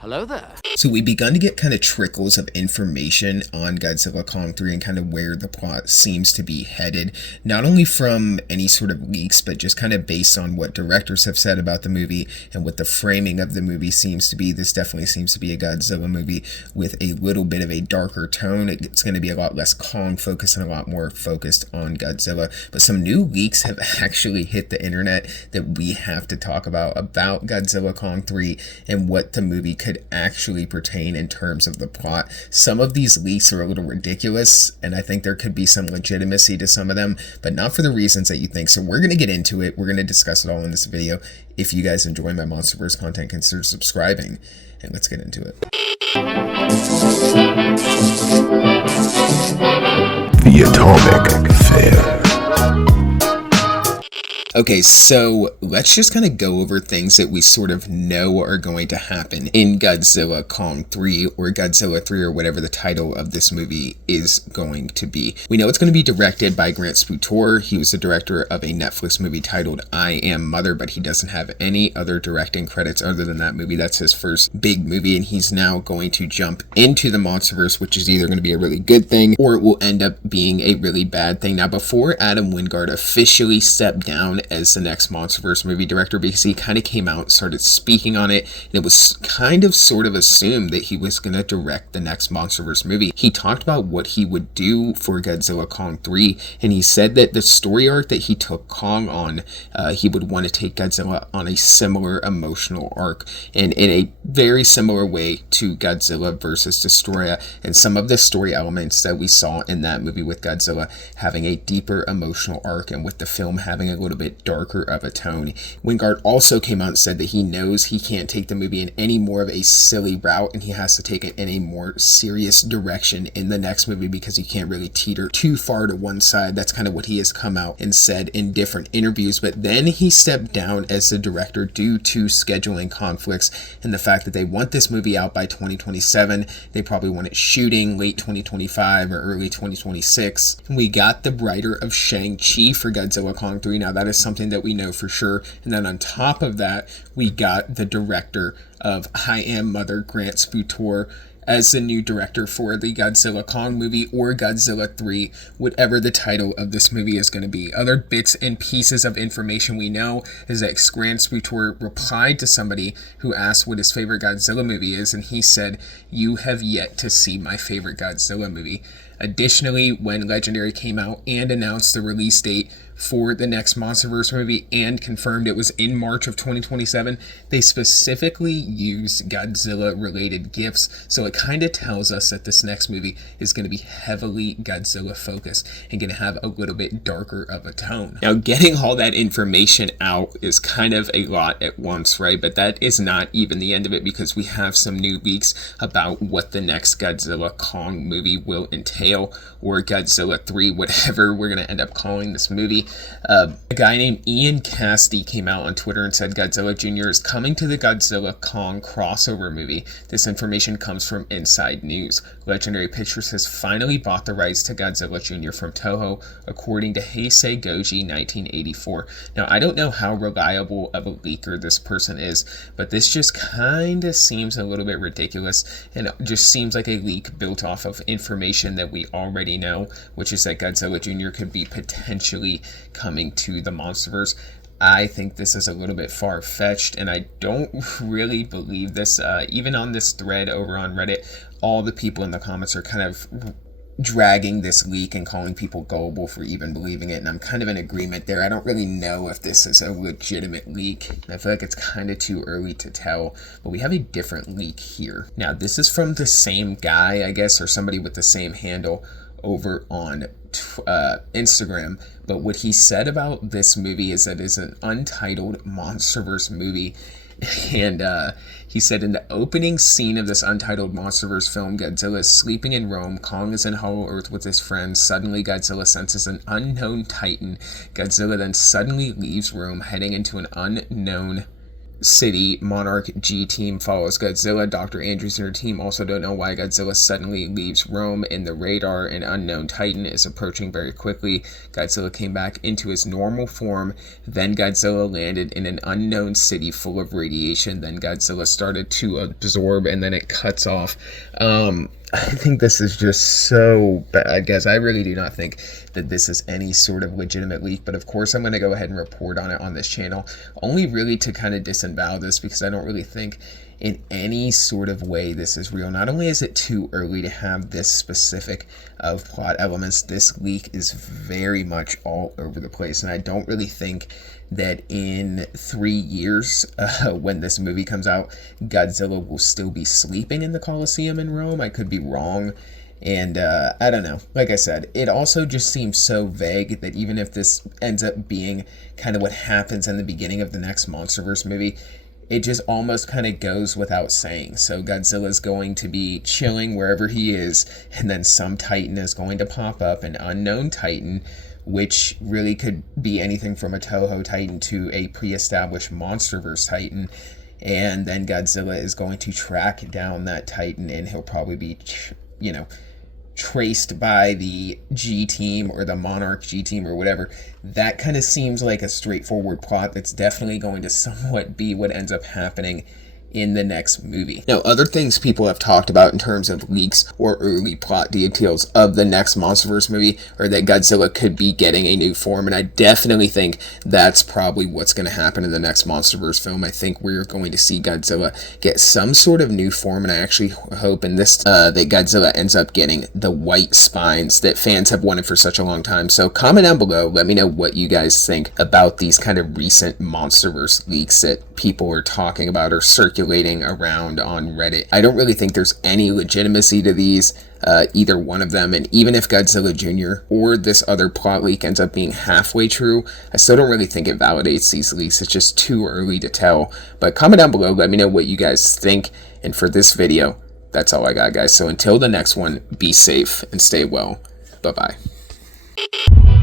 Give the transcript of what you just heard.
Hello there. So we begun to get kind of trickles of information on Godzilla Kong 3 and kind of where the plot seems to be headed, not only from any sort of leaks, but just kind of based on what directors have said about the movie and what the framing of the movie seems to be. This definitely seems to be a Godzilla movie with a little bit of a darker tone. It's going to be a lot less Kong focused and a lot more focused on Godzilla. But some new leaks have actually hit the internet that we have to talk about Godzilla Kong 3 and what the movie could actually pertain in terms of the plot. Some of these leaks are a little ridiculous, and I think there could be some legitimacy to some of them, but not for the reasons that you think. So we're going to get into it. We're going to discuss it all in this video. If you guys enjoy my MonsterVerse content, consider subscribing, and let's get into it. The Atomic Fair. Okay, so let's just kind of go over things that we sort of know are going to happen in Godzilla Kong 3 or Godzilla 3 or whatever the title of this movie is going to be. We know it's going to be directed by Grant Sputor. He was the director of a Netflix movie titled I Am Mother, but he doesn't have any other directing credits other than that movie. That's his first big movie, and he's now going to jump into the MonsterVerse, which is either going to be a really good thing or it will end up being a really bad thing. Now, before Adam Wingard officially stepped down as the next MonsterVerse movie director, because he kind of came out and started speaking on it, and it was kind of sort of assumed that he was going to direct the next MonsterVerse movie. He talked about what he would do for Godzilla Kong 3, and he said that the story arc that he took Kong on, he would want to take Godzilla on a similar emotional arc, and in a very similar way to Godzilla vs. Destroyer, and some of the story elements that we saw in that movie with Godzilla having a deeper emotional arc, and with the film having a little bit darker of a tone. Wingard also came out and said that he knows he can't take the movie in any more of a silly route, and he has to take it in a more serious direction in the next movie because he can't really teeter too far to one side. That's kind of what he has come out and said in different interviews. But then he stepped down as the director due to scheduling conflicts and the fact that they want this movie out by 2027. They probably want it shooting late 2025 or early 2026. We got the writer of Shang-Chi for Godzilla Kong 3. Now that is something that we know for sure. And then on top of that, we got the director of I Am Mother, Grant Sputor, as the new director for the Godzilla Kong movie or Godzilla 3, whatever the title of this movie is going to be. Other bits and pieces of information we know is that Grant Sputor replied to somebody who asked what his favorite Godzilla movie is, and he said, "You have yet to see my favorite Godzilla movie." Additionally, when Legendary came out and announced the release date for the next MonsterVerse movie and confirmed it was in March of 2027, they specifically used Godzilla-related gifs, so it kind of tells us that this next movie is going to be heavily Godzilla-focused and going to have a little bit darker of a tone. Now, getting all that information out is kind of a lot at once, right? But that is not even the end of it, because we have some new leaks about what the next Godzilla Kong movie will entail, or Godzilla 3, whatever we're going to end up calling this movie. A guy named Ian Castee came out on Twitter and said Godzilla Jr. is coming to the Godzilla Kong crossover movie. This information comes from Inside News. Legendary Pictures has finally bought the rights to Godzilla Jr. from Toho, according to Heisei Goji 1984. Now, I don't know how reliable of a leaker this person is, but this just kind of seems a little bit ridiculous, and it just seems like a leak built off of information that we already know, which is that Godzilla Jr. could be potentially coming to the MonsterVerse. I think this is a little bit far-fetched, and I don't really believe this. Even on this thread over on Reddit, all the people in the comments are kind of dragging this leak and calling people gullible for even believing it, and I'm kind of in agreement there. I don't really know if this is a legitimate leak. I feel like it's kind of too early to tell, but we have a different leak here. Now, this is from the same guy, I guess, or somebody with the same handle over on Instagram, but what he said about this movie is that it's an untitled MonsterVerse movie, and he said, in the opening scene of this untitled MonsterVerse film, Godzilla is sleeping in Rome, Kong is in Hollow Earth with his friends. Suddenly, Godzilla senses an unknown titan. Godzilla then suddenly leaves Rome, heading into an unknown City, Monarch G team follows Godzilla. Dr. Andrews and her team also don't know why Godzilla suddenly leaves Rome, and the radar, an unknown titan, is approaching very quickly. Godzilla came back into his normal form. Then Godzilla landed in an unknown city full of radiation. Then Godzilla started to absorb, and then it cuts off. I think this is just so bad, guys. I really do not think that this is any sort of legitimate leak, but of course I'm going to go ahead and report on it on this channel, only really to kind of disavow this, because I don't really think in any sort of way this is real. Not only is it too early to have this specific of plot elements, this leak is very much all over the place, and I don't really think that in 3 years, when this movie comes out, Godzilla will still be sleeping in the Colosseum in Rome. I could be wrong. And I don't know. Like I said, it also just seems so vague that even if this ends up being kind of what happens in the beginning of the next MonsterVerse movie, it just almost kind of goes without saying. So Godzilla's going to be chilling wherever he is, and then some Titan is going to pop up, an unknown Titan, which really could be anything from a Toho Titan to a pre-established MonsterVerse Titan. And then Godzilla is going to track down that Titan, and he'll probably be, traced by the G team or the Monarch G team or whatever. That kind of seems like a straightforward plot that's definitely going to somewhat be what ends up happening in the next movie. Now, other things people have talked about in terms of leaks or early plot details of the next MonsterVerse movie are that Godzilla could be getting a new form, and I definitely think that's probably what's going to happen in the next MonsterVerse film. I think we're going to see Godzilla get some sort of new form, and I actually hope in this that Godzilla ends up getting the white spines that fans have wanted for such a long time. So comment down below, let me know what you guys think about these kind of recent MonsterVerse leaks that people are talking about or circulating around on Reddit. I don't really think there's any legitimacy to these, either one of them, and even if Godzilla Jr. or this other plot leak ends up being halfway true, I still don't really think it validates these leaks. It's just too early to tell. But comment down below, let me know what you guys think, and for this video, that's all I got, guys. So until the next one, be safe and stay well. Bye-bye.